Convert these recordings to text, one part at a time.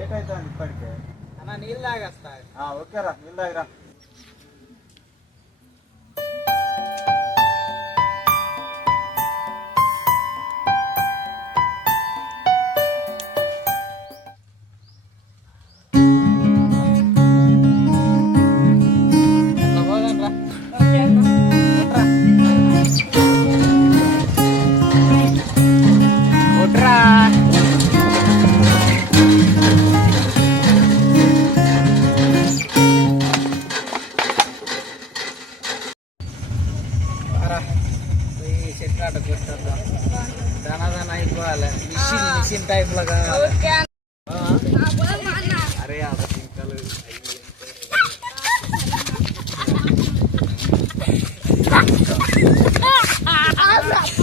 Late అవుతుంది ఇప్పటికే. అన్న నీళ్ళు తాగేస్తా. ఓకేరా, నీళ్ళు తాగిరా. దానా అయిపోవాలి మిషన్ టైప్ లాగా. అరే సింకలు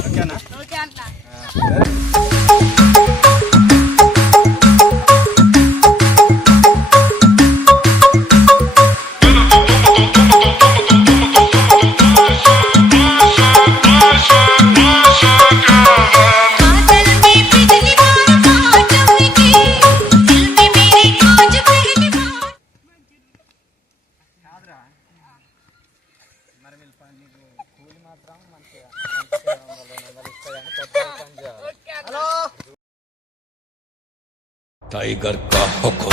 ఓకేనా? మరి నీకు కూలి మాత్రం మంచిగా హలో टाइगर का हुक्म।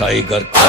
टाइगर का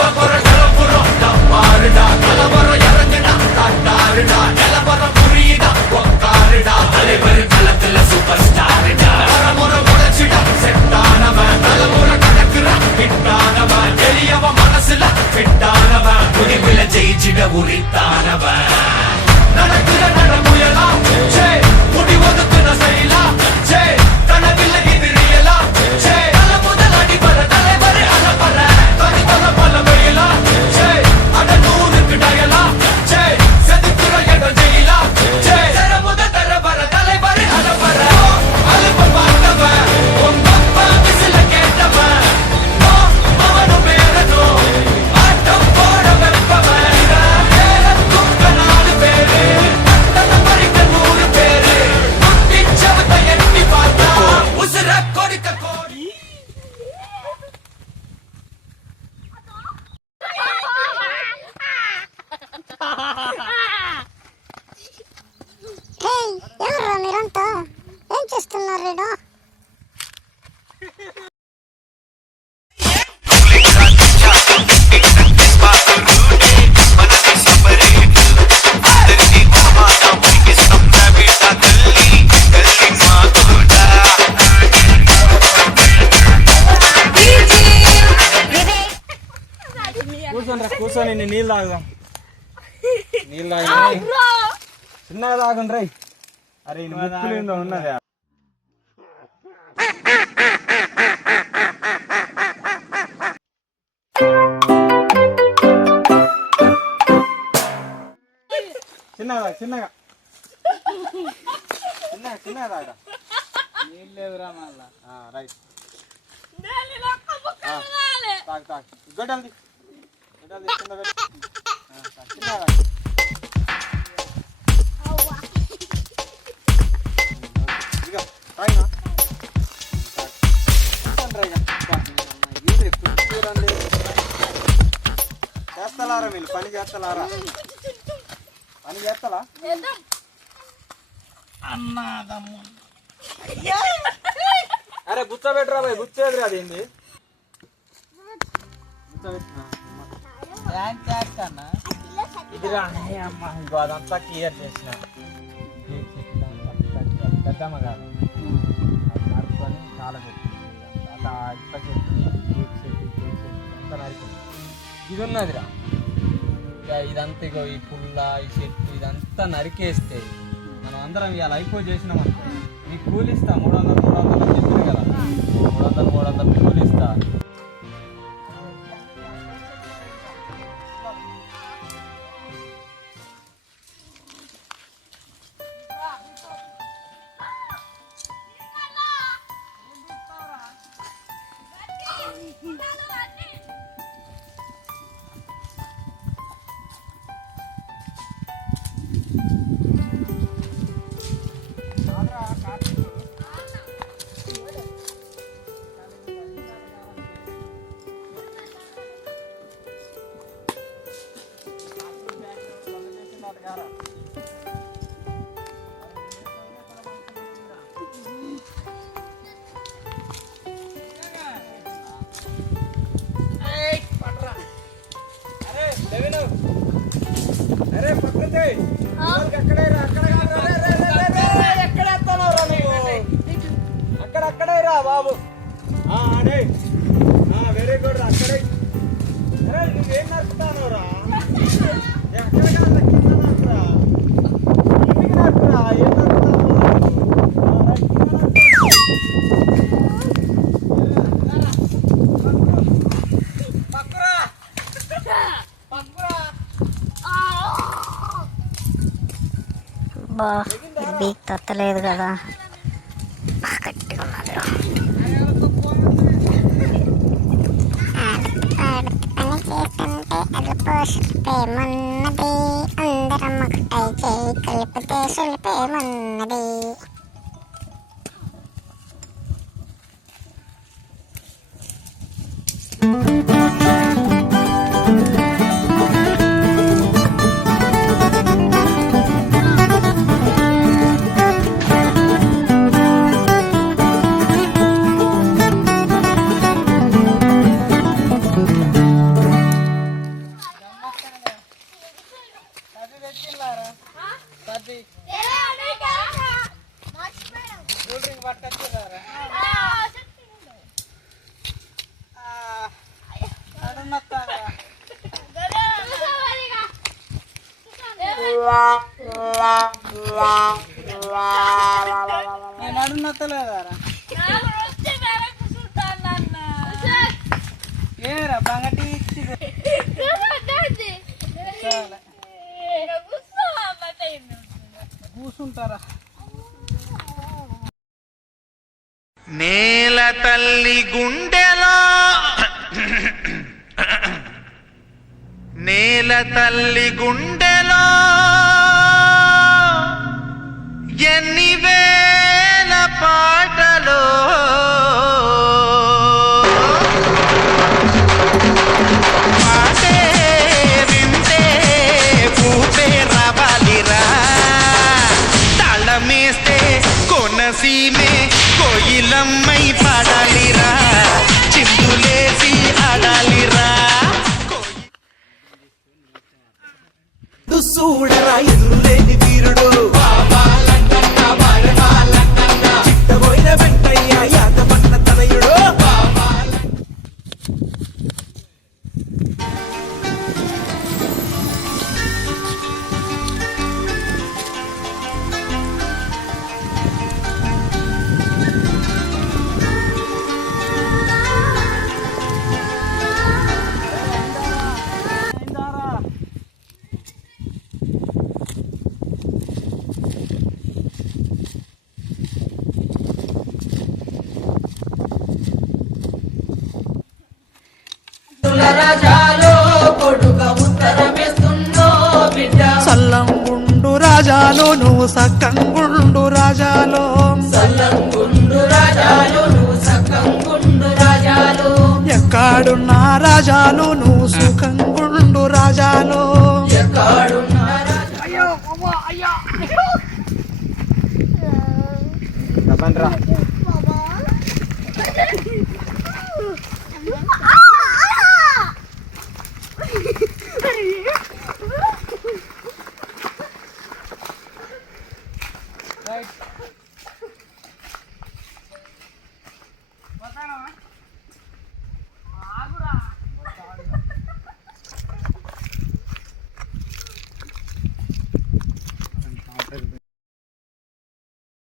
ఎవరు మీరంతా ఏం చేస్తున్నారు రేడు? కూర్చొని నీళ్ళు తాగుదాం. నీళ్ళు తాగి చిన్నగా తాగండి రై. అరే ముక్కులు ఉన్నది. చిన్నగా చిన్నగా చిన్నగా చిన్నగా తాగరా. నీళ్ళు లేవురా మళ్ళా. రైట్ తాగు తాగు. గడ్డల్ది గడ్డల్ది చిన్నగా చిన్నగా చేస్తలారా వీళ్ళు పని చేస్తలారా? పని చేస్తలా? అరే గుచ్చ పెట్టరా బాయ్, గుచ్చేదిరా. అదేంది ఇదిరా అమ్మ. ఇంకో అదంతా క్లియర్ చేసిన పెద్దమ్మ కాదు, అది నడుపుకొని చాలా పెట్టింది. అంతా ఇప్ప చెట్టు అంతా నరికింది. ఇది ఉన్నదిరా ఇదంతా. ఇగో ఈ పుల్ల, ఈ చెట్టు ఇదంతా నరికేస్తే మనం అందరం ఇవాళ అయిపో చేసినాం అనుకో, నీకు కూలిస్తా 300 చెప్పిన కదా. 300 కూలిస్తా. అరే పక్కనే అక్కడే రా బాబు. Very good. అక్కడే. అరే నువ్వేం నడుపుతాను రా? ఎక్కడ నడుపురా? ఇంటికి నడుపురా. ఏం బా బీక్ తత్తలేదు కదా, బాగా గట్టిగా ఉన్నది. పని చేస్తుంటే అదుపు శిల్పేమన్నది, అందరం ఒకటై చేయి కలిపితే శిల్పేమన్నది. నేను అడుగునత్తలేదారా? ఏరా బంగటి ఇచ్చి కూసుంటారా? నేల తల్లి గుండెలో నేల తల్లి గుండెలో ఎన్ని వేల పాటలో పాటే వింటే పూపే రావాలిరా, తాళమేస్తే కొనసీమే కోయిలమ్మై పాడాలిరా, చిందులేసి ఆడాలిరా. చూడరా ఎదురులేని వీరుడు చిట్టబోయిన వెంటయ్య యాదవన్న తనయుడు. సల్లంగుండు రాజాలు నువ్వు సక్కంగుండు రాజాలు, సల్లంగుండు రాజాలు నువ్వు సక్కంగుండు రాజాలు, ఎక్కడున్నా రాజాలు నువ్వు సుఖంగుండు రాజాలు, ఎక్కడున్నా రా.